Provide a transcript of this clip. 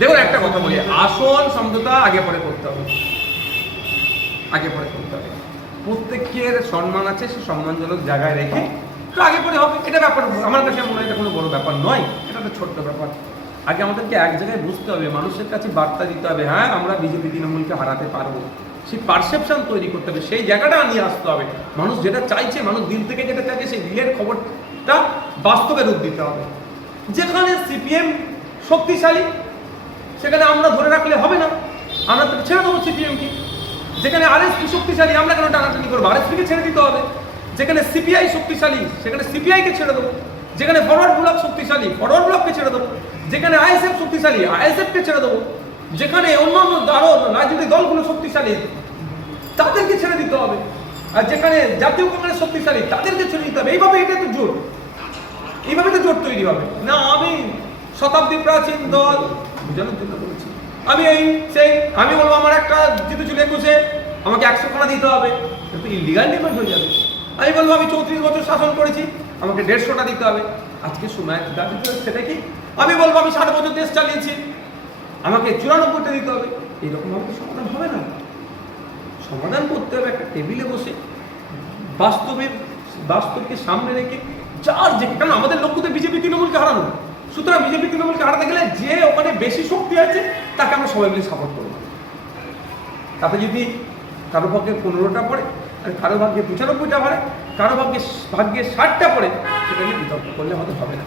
দেখুন একটা কথা বলি, আসল সমঝোতা আগে পরে করতে হবে, প্রত্যেকের সম্মান আছে, সে সম্মানজনক জায়গায় রেখে তো আগে পরে হবে। এটা ব্যাপার আমার কাছে মনে হয় এটা কোনো বড় ব্যাপার নয়, এটা একটা ছোট্ট ব্যাপার। আগে আমাদেরকে এক জায়গায় বুঝতে হবে, মানুষের কাছে বার্তা দিতে হবে, হ্যাঁ আমরা বিজেপি তৃণমূলকে হারাতে পারবো, সেই পারসেপশন তৈরি করতে হবে, সেই জায়গাটা নিয়ে আসতে হবে। মানুষ যেটা চাইছে, মানুষ দিল থেকে যেটা চাইছে, সেই দিলের খবরটা বাস্তবে রূপ দিতে হবে। যেখানে সিপিএম শক্তিশালী সেখানে আমরা ধরে রাখলে হবে না, আমরা তো ছেড়ে দেবো সিপিএমকে। যেখানে আরএসপি শক্তিশালী আমরা কেন টানাটানি করবো, আরএসপিকে ছেড়ে দিতে হবে। যেখানে সিপিআই শক্তিশালী সেখানে সিপিআইকে ছেড়ে দেবো। যেখানে ফরওয়ার্ড ব্লক শক্তিশালী ফরওয়ার্ড ব্লককে ছেড়ে দেবো। যেখানে আইএসএফ শক্তিশালী আইএসএফকে ছেড়ে দেবো। যেখানে অন্যান্য আরো রাজনৈতিক দলগুলো শক্তিশালী তাদেরকে ছেড়ে দিতে হবে। আর যেখানে জাতীয় কংগ্রেস শক্তিশালী তাদেরকে ছেড়ে দিতে হবে। এইভাবে এটা তো জোট, এইভাবে তো জোট তৈরি হবে না। আমি শতাব্দী প্রাচীন দল বুঝানোর জন্য বলেছি, আমি এই সেই আমি বলবো আমার একটা জিতেছিল 21-এ আমাকে 100 খানা দিতে হবে, কিন্তু ইলিগাল ডিমান্ড হয়ে যাবে। আমি বলবো আমি 34 বছর শাসন করেছি, আমাকে 150টা দিতে হবে। আজকে সময় দাবি সেটা কি? আমি বলবো আমি 60 বছর দেশ চালিয়েছি, আমাকে 94টা দিতে হবে। এইরকম ভাবে সমাধান হবে না। সমাধান করতে হবে একটা টেবিলে বসে, বাস্তবকে সামনে রেখে, যার যে কারণ আমাদের লক্ষ্য তো বিজেপি তৃণমূলকে হারানো। সুতরাং বিজেপি তৃণমূলকে হারাতে গেলে যে ওখানে বেশি শক্তি আছে তাকে আমরা সবাই মিলে সাপোর্ট করবো। তাতে যদি কারো ভাগ্যে 15টা পড়ে, আর কারো ভাগ্যে 95টা পড়ে, কারো ভাগ্যে 60টা পড়ে, সেটা নিয়ে বিতর্ক করলে আমাদের হবে না।